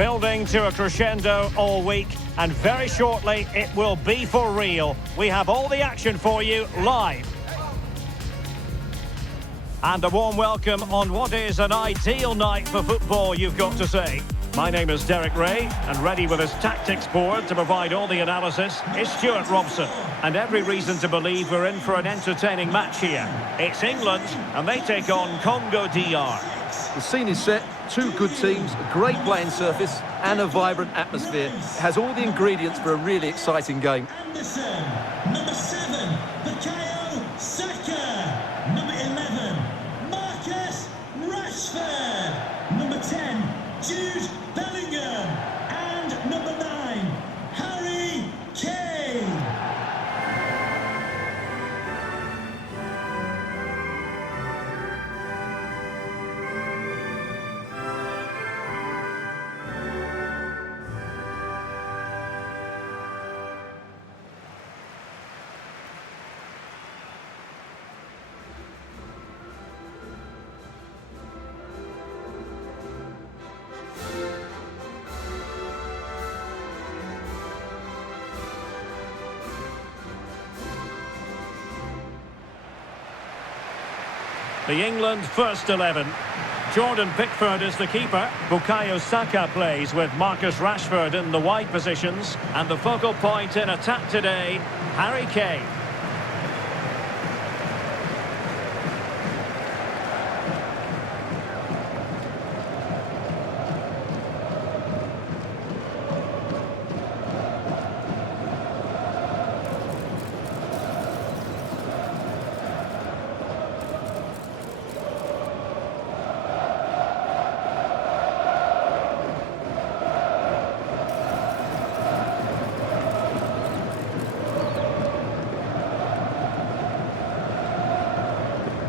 Building to a crescendo all week, and very shortly it will be for real. We have all the action for you live. And a warm welcome on what is an ideal night for football, you've got to say. My name is Derek Ray, and ready with his tactics board to provide all the analysis is Stuart Robson. And every reason to believe we're in for an entertaining match here. It's England, and they take on Congo DR. The scene is set, two good teams, a great playing surface and a vibrant atmosphere. It has all the ingredients for a really exciting game. Anderson, number 7, Bukayo Saka, number 11, Marcus Rashford, number 10, Jude Bellingham, and number 9, Harry Kane. The England first 11. Jordan Pickford is the keeper. Bukayo Saka plays with Marcus Rashford in the wide positions. And the focal point in attack today, Harry Kane.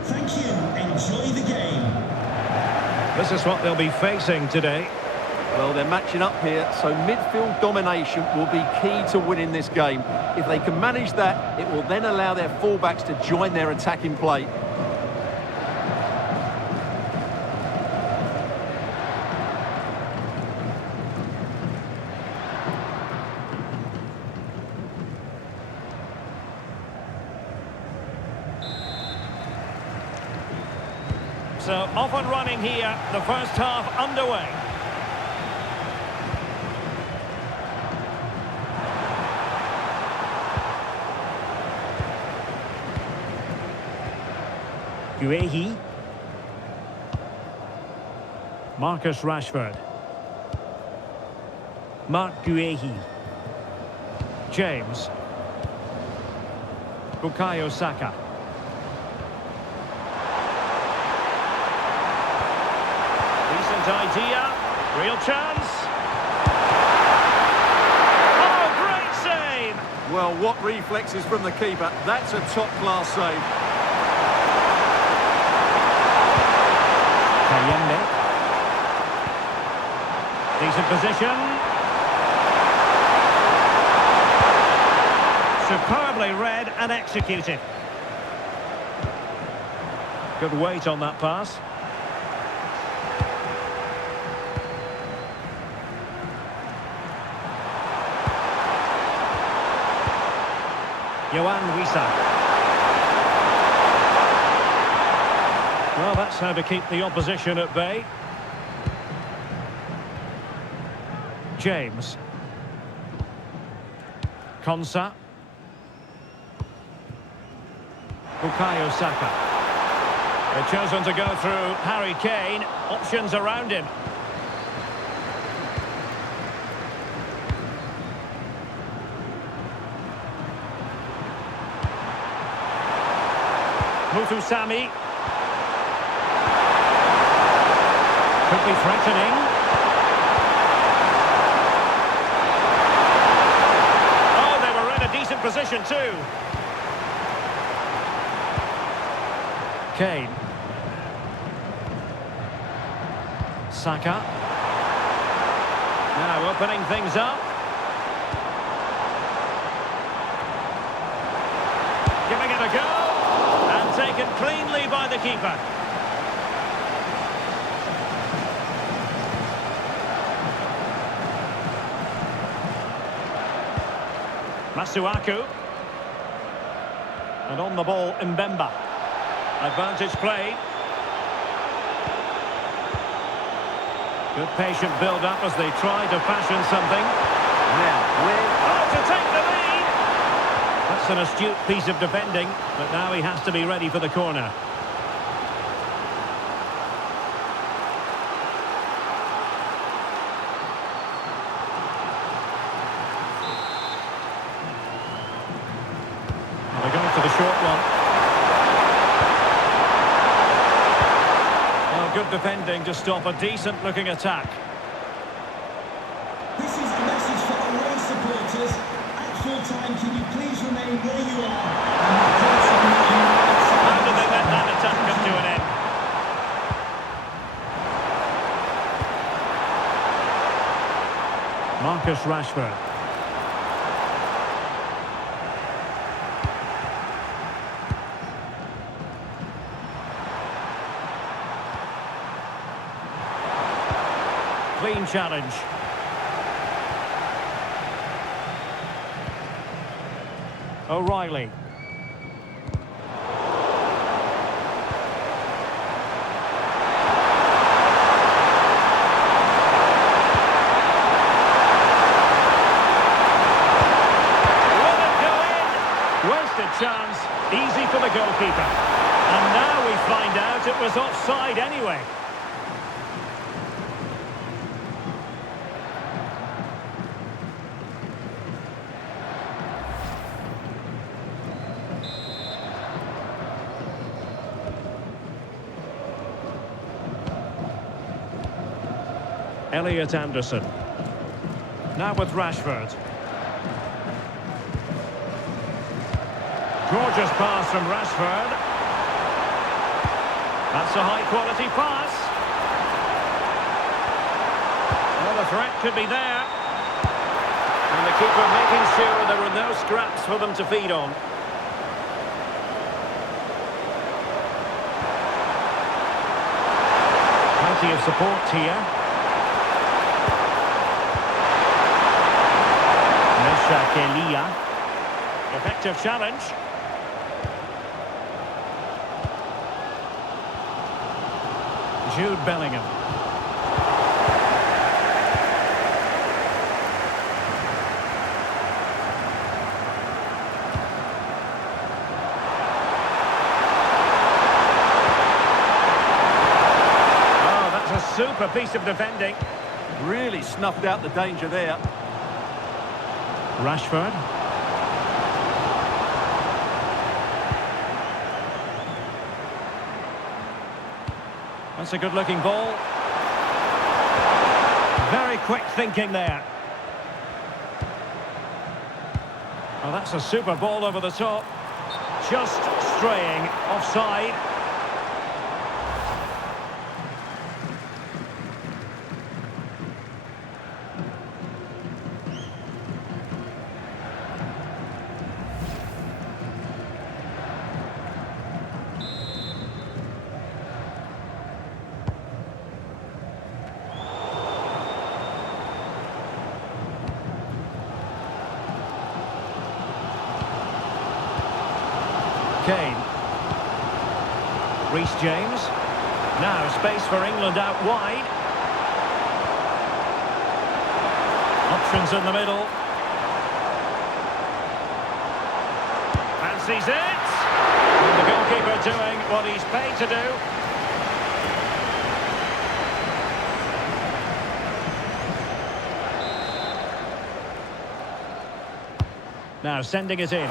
Thank you. Enjoy the game. This is what they'll be facing today. Well, they're matching up here, so midfield domination will be key to winning this game. If they can manage that, it will then allow their fullbacks to join their attacking play. So off and running here, the first half underway. Guehi. Marcus Rashford. Mark Guehi. James. Bukayo Saka. Idea, real chance. Oh, great save! Well, what reflexes from the keeper. That's a top-class save. Kayembe. Decent position. Superbly read and executed. Good weight on that pass. Yohan Wissa. Well, that's how to keep the opposition at bay. James. Konsa. Bukayo Saka. They've chosen to go through Harry Kane. Options around him. Muthusami. Could be threatening. Oh, they were in a decent position too. Kane. Saka. Now opening things up. Giving it a go. And taken cleanly by the keeper. Masuaku. And on the ball, Mbemba. Advantage played. Good patient build-up as they try to fashion something. Now, Oh, to take the lead! That's an astute piece of defending, but now he has to be ready for the corner. Well, they're going for the short one. Well, good defending to stop a decent-looking attack. This is the message for away supporters. At full time, can you please remain where you are? How did they let that attack come to an end? Marcus Rashford. Clean challenge. O'Reilly. Wasted chance, easy for the goalkeeper. And now we find out it was offside anyway. Elliot Anderson. Now with Rashford. Gorgeous pass from Rashford. That's a high-quality pass. Well, the threat could be there. And the keeper making sure there were no scraps for them to feed on. Plenty of support here. Kelia. Effective challenge. Jude Bellingham. Oh, that's a super piece of defending. really snuffed out the danger there. Rashford. That's a good-looking ball. Very quick thinking there. Well, that's a super ball over the top. Just straying offside. Kane. Reece James. Now space for England out wide. Options in the middle. Fancies it. And the goalkeeper doing what he's paid to do. Now sending it in.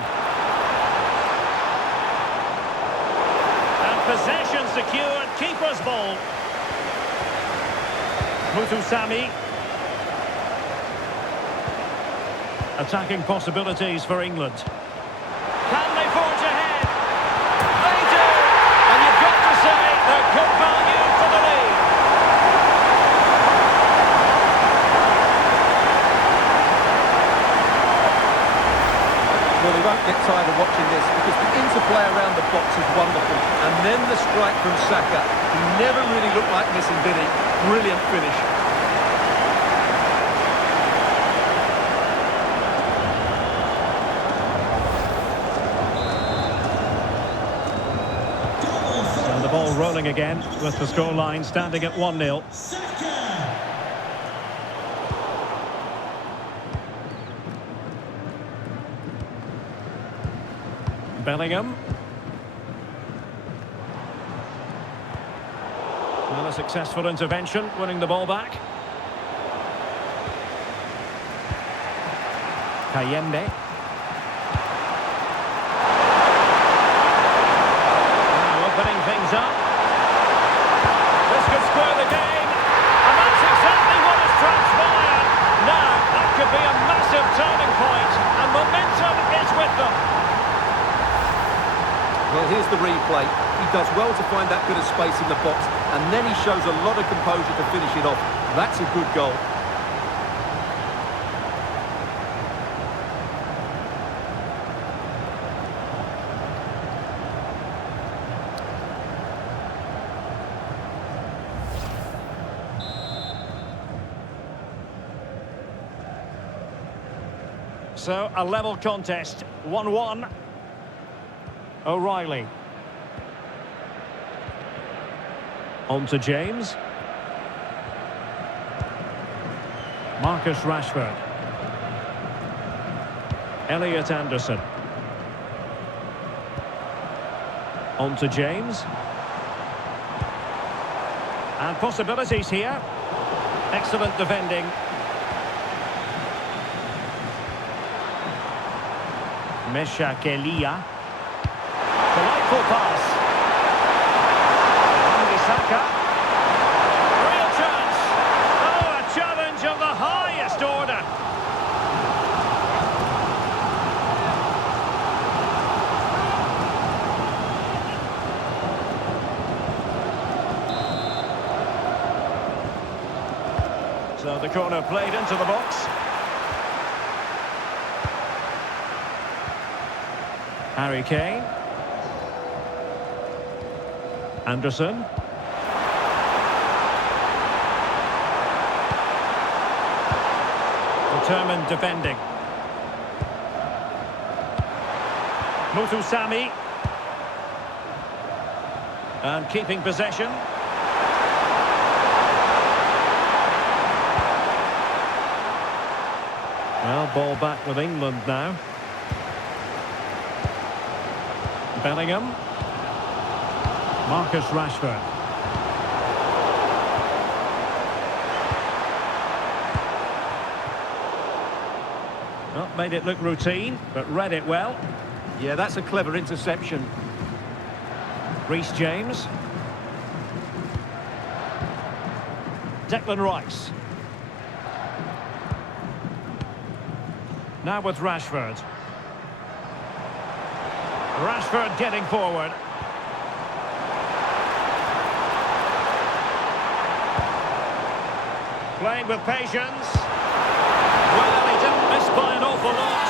Possession secured, keeper's ball. Mutusami. Attacking possibilities for England. Can they forge ahead? They do! And you've got to say they're good value for the lead. Well, they won't get tired of watching this because the interplay around the box is wonderful. And then the strike from Saka. He never really looked like missing, did he? Brilliant finish. rolling again with the scoreline standing at 1-0. Saka! Bellingham. Well, a successful intervention, winning the ball back. Kayembe. Now opening things up. This could square the game. And that's exactly what has transpired. Now, that could be a massive turning point. And momentum is with them. Well, here's the replay. He does well to find that bit of space in the box, and then he shows a lot of composure to finish it off. That's a good goal. So, a level contest, 1-1. O'Reilly. On to James. Marcus Rashford. Elliot Anderson. On to James. And possibilities here. Excellent defending. Mesha Kelia. Delightful pass. Saka. Real chance. Oh, a challenge of the highest order. So the corner played into the box. Harry Kane. Anderson. Determined defending. Mutusami. And keeping possession. Well, ball back with England now. Bellingham. Marcus Rashford. Well, made it look routine, but read it well. Yeah, that's a clever interception. Reece James. Declan Rice. Now with Rashford. Rashford getting forward. Playing with patience. Well, he didn't miss by an awful lot.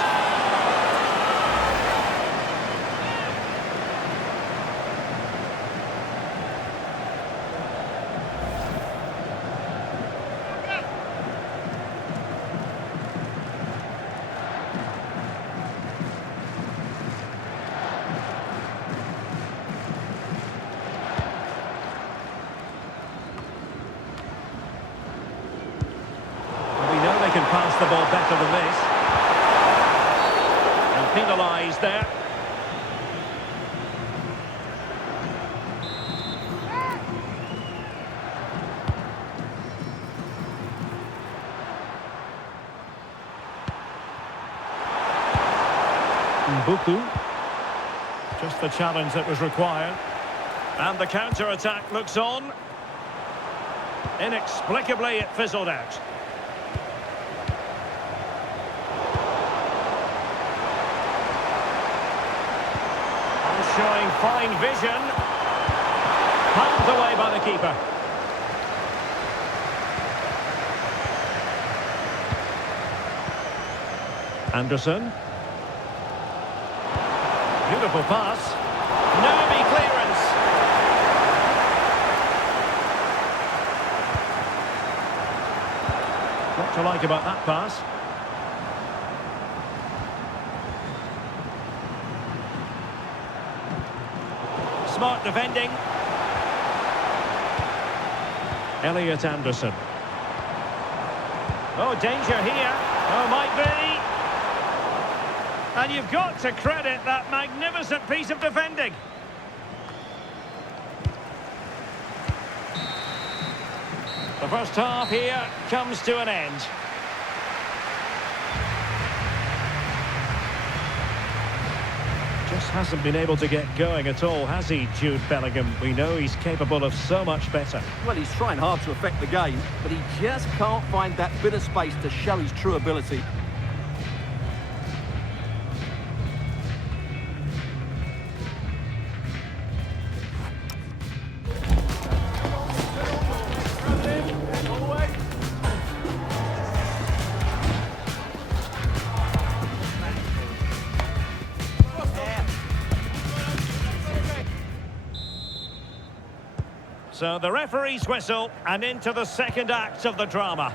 Can pass the ball better than this. And penalised there. Mbuku. Just the challenge that was required. And the counter-attack looks on. Inexplicably, it fizzled out. Showing fine vision. Palmed away by the keeper. Anderson. Beautiful pass. Nervy clearance. What to like about that pass? Smart defending. Elliot Anderson. Oh, danger here. Oh, might be. And you've got to credit that magnificent piece of defending. The first half here comes to an end. Just hasn't been able to get going at all, has he, Jude Bellingham? We know he's capable of so much better. Well, he's trying hard to affect the game, but he just can't find that bit of space to show his true ability. So the referee's whistle, and into the second act of the drama.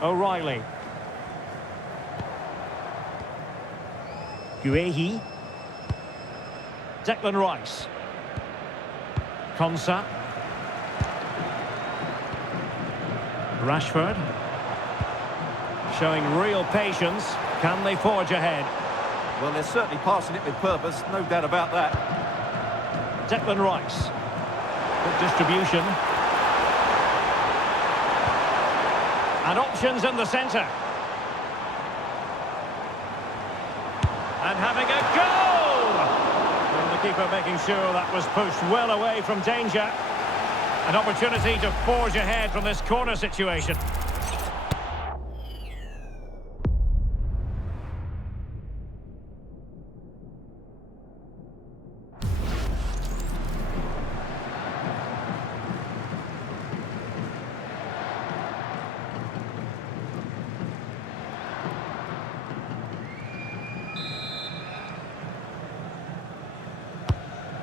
O'Reilly. Guehi. Declan Rice. Konsa. Rashford. Showing real patience. Can they forge ahead? Well, they're certainly passing it with purpose, no doubt about that. Declan Rice. Good distribution. And options in the centre. And having a goal! And the keeper making sure that was pushed well away from danger. An opportunity to forge ahead from this corner situation.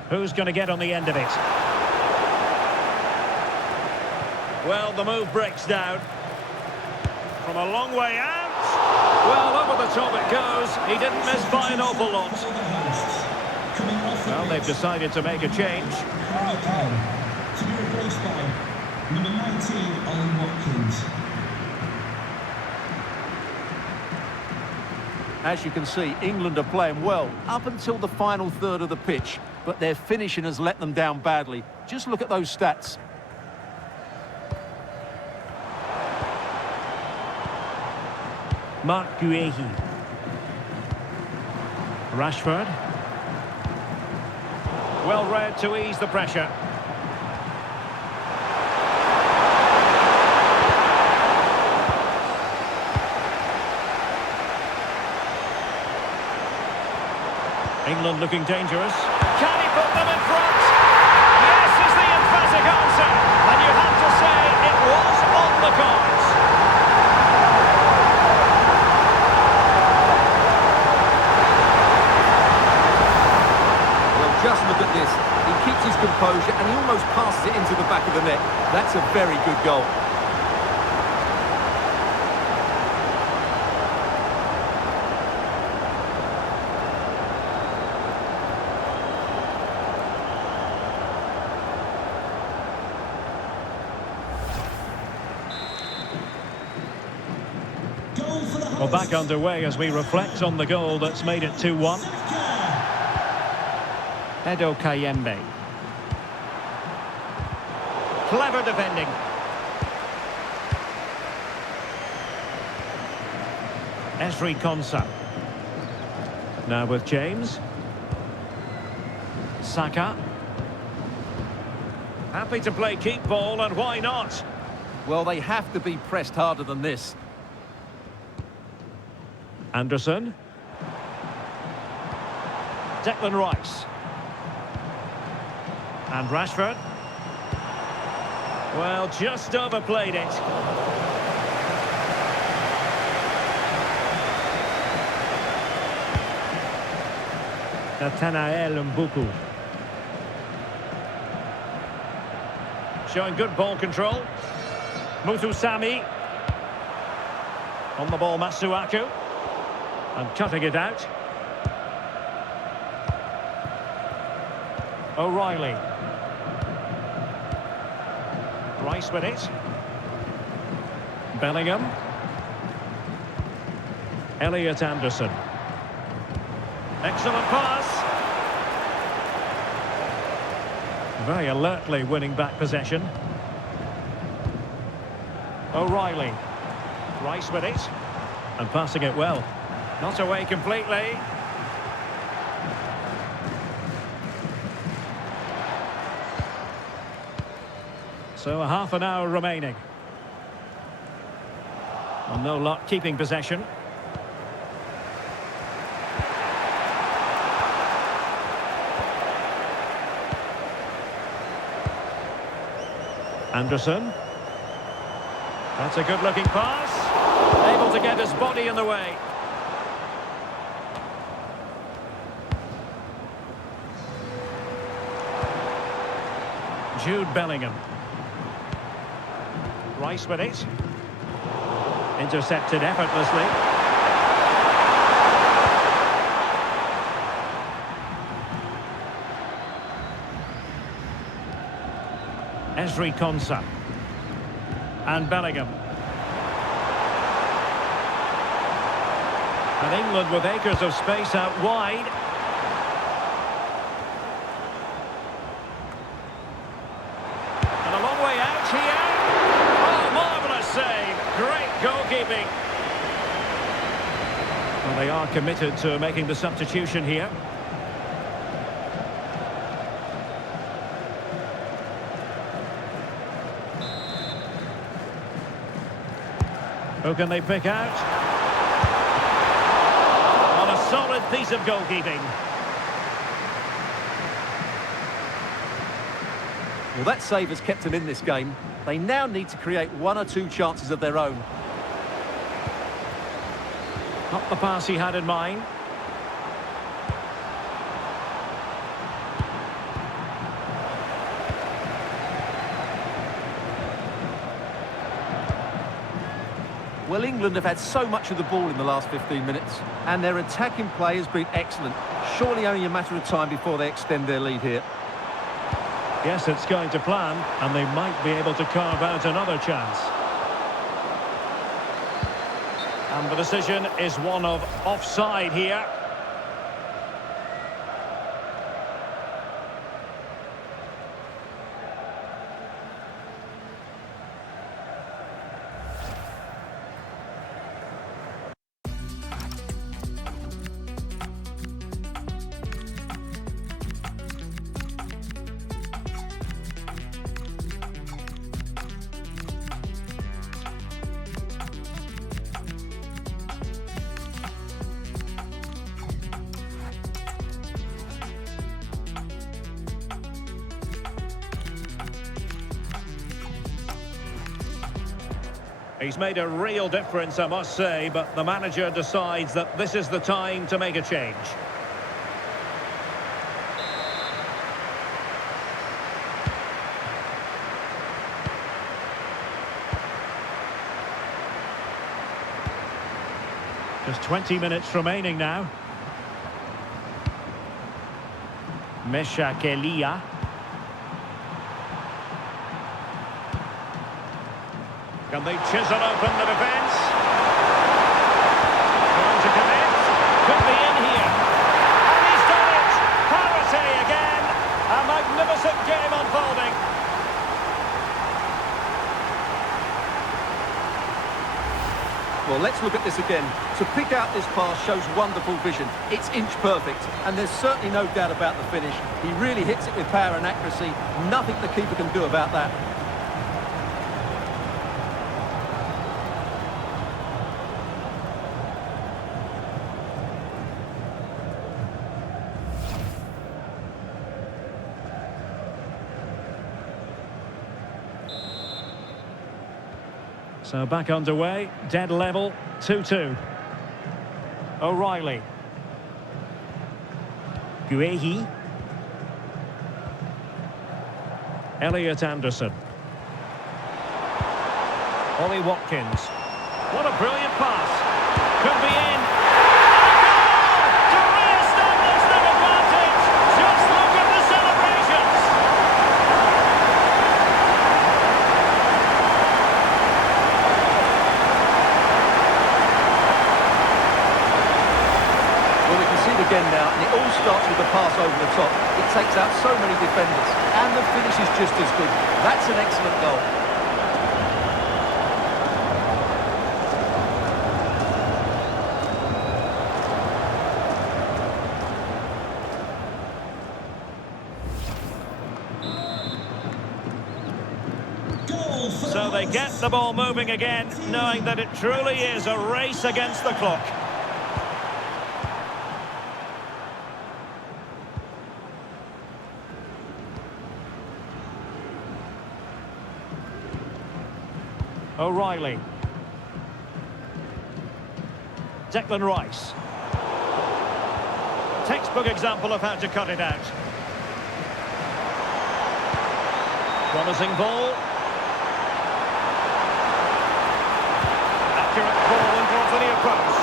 Who's going to get on the end of it? Well, the move breaks down. From a long way out. Well, over the top it goes. He didn't miss by an awful lot. Well, they've decided to make a change. To be replaced by number 19, Ollie Watkins. As you can see, England are playing well up until the final third of the pitch, but their finishing has let them down badly. Just look at those stats. Mark Guehi. Rashford. Well read to ease the pressure. England looking dangerous. Can he put them in front? Yes is the emphatic answer. And you have to say it was on the cards. Well, just look at this. He keeps his composure and he almost passes it into the back of the net. That's a very good goal. Well, back underway as we reflect on the goal that's made it 2-1. Edo Kayembe. Clever defending. Esri Konsa. Now with James. Saka. Happy to play keep ball, and why not? Well, they have to be pressed harder than this. Anderson. Declan Rice. And Rashford. Well, just overplayed it. Nathanael Mbuku. Showing good ball control. Mutu Sami. On the ball, Matsuaku. And cutting it out. O'Reilly. Rice with it. Bellingham. Elliot Anderson. Excellent pass. Very alertly winning back possession. O'Reilly. Rice with it. And passing it well. Not away completely. So a half an hour remaining. Well, no luck keeping possession. Anderson. That's a good-looking pass. Able to get his body in the way. Jude Bellingham. Rice with it. Intercepted effortlessly. Ezri Konsa. And Bellingham. And England with acres of space out wide. And a long way out here. Oh, marvellous save. Great goalkeeping. Well, they are committed to making the substitution here. Who can they pick out? On a solid piece of goalkeeping. Well, that save has kept them in this game. They now need to create one or two chances of their own. Not the pass he had in mind. Well, England have had so much of the ball in the last 15 minutes, and their attacking play has been excellent. Surely only a matter of time before they extend their lead here. Yes, it's going to plan, and they might be able to carve out another chance. And the decision is one of offside here. He's made a real difference, I must say, but the manager decides that this is the time to make a change. Just 20 minutes remaining now. Mesha Kelia. Can they chisel open the defence? Trying to commit. Could be in here. And he's done it! Parity again! A magnificent game unfolding. Well, let's look at this again. To pick out this pass shows wonderful vision. It's inch perfect, and there's certainly no doubt about the finish. He really hits it with power and accuracy. Nothing the keeper can do about that. So back underway, dead level, 2-2. O'Reilly. Guehi. Elliot Anderson. Ollie Watkins. What a brilliant pass. Could be in. with the pass over the top. It takes out so many defenders, and the finish is just as good. That's an excellent goal. So they get the ball moving again, knowing that it truly is a race against the clock. O'Reilly. Declan Rice. Textbook example of how to cut it out. Promising ball. Accurate ball in towards the near post.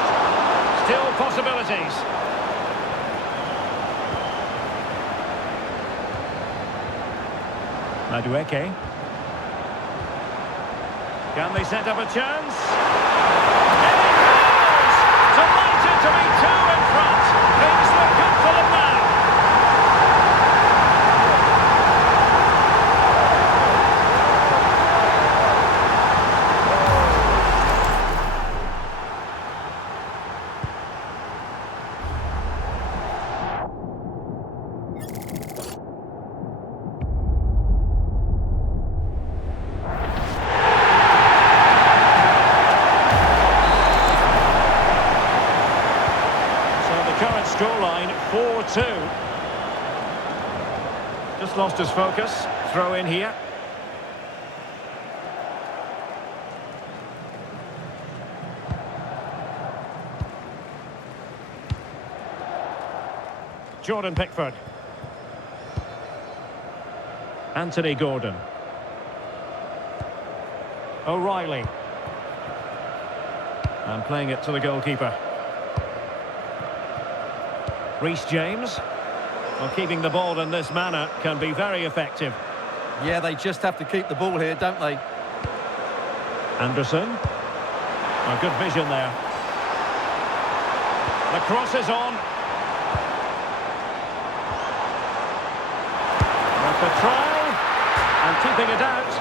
Still possibilities. Madueke. Can they set up a chance? And it goes! Delighted to be two in front. Things look good for them now. Current scoreline 4-2. Just lost his focus. Throw in here. Jordan Pickford. Anthony Gordon. O'Reilly. And playing it to the goalkeeper. Reece James. Well, keeping the ball in this manner can be very effective. Yeah, they just have to keep the ball here, don't they? Anderson. A good vision there. The cross is on. With the trial. And keeping it out.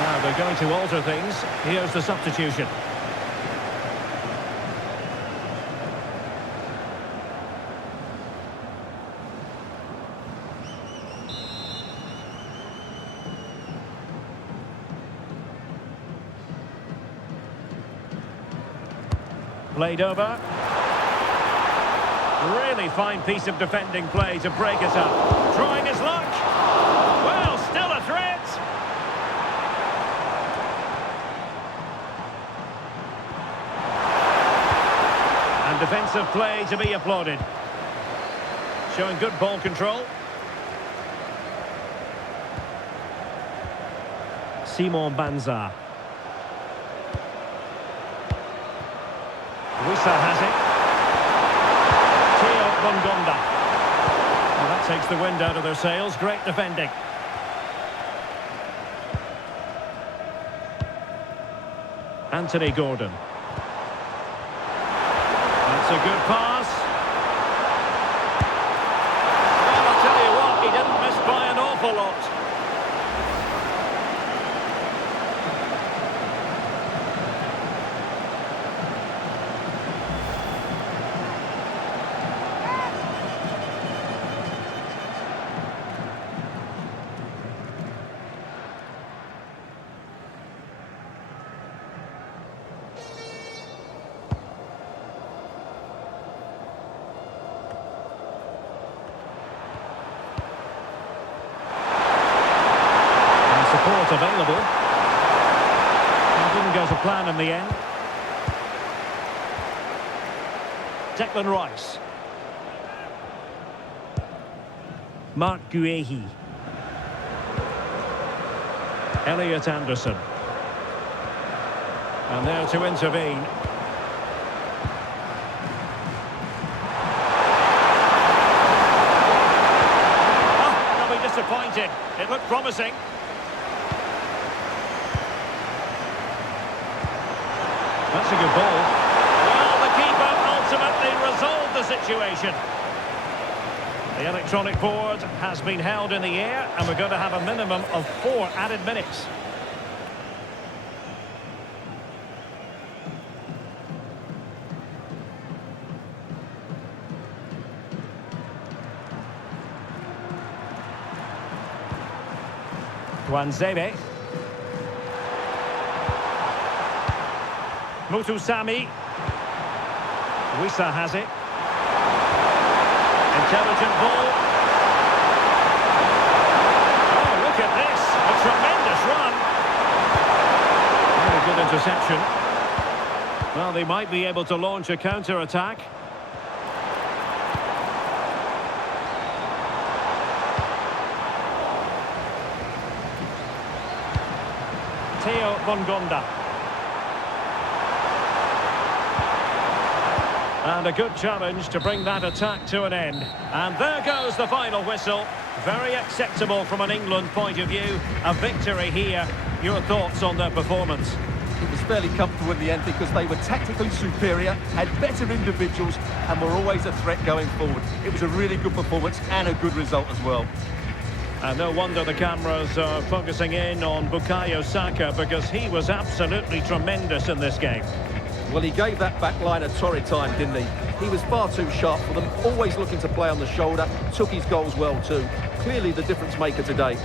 Now they're going to alter things. Here's the substitution. Played over. Really fine piece of defending play to break it up. Trying his luck. Well, still a threat. And defensive play to be applauded. Showing good ball control. Mzpanda. Wissa has it. Bongonda. Well, that takes the wind out of their sails. Great defending. Anthony Gordon. That's a good pass. Well, I'll tell you what, he didn't miss by an awful lot. Support available. It didn't go to plan in the end. Declan Rice. Mark Guehi. Elliot Anderson. And there to intervene. Oh, they'll be disappointed. It looked promising. That's a good ball. Well, the keeper ultimately resolved the situation. situation. The electronic board has been held in the air, and we're going to have a minimum of 4 added minutes. Wanzebe. Mutusami. Wissa has it. Intelligent ball. Oh, look at this. A tremendous run. Very good interception. Well, they might be able to launch a counter-attack. Theo Bongonda. And a good challenge to bring that attack to an end. And there goes the final whistle. Very acceptable from an England point of view. A victory here. Your thoughts on their performance? It was fairly comfortable in the end because they were tactically superior, had better individuals, and were always a threat going forward. It was a really good performance and a good result as well. And no wonder the cameras are focusing in on Bukayo Saka, because he was absolutely tremendous in this game. Well, he gave that back line a torrid time, didn't he? He was far too sharp for them, always looking to play on the shoulder, took his goals well too. Clearly the difference maker today.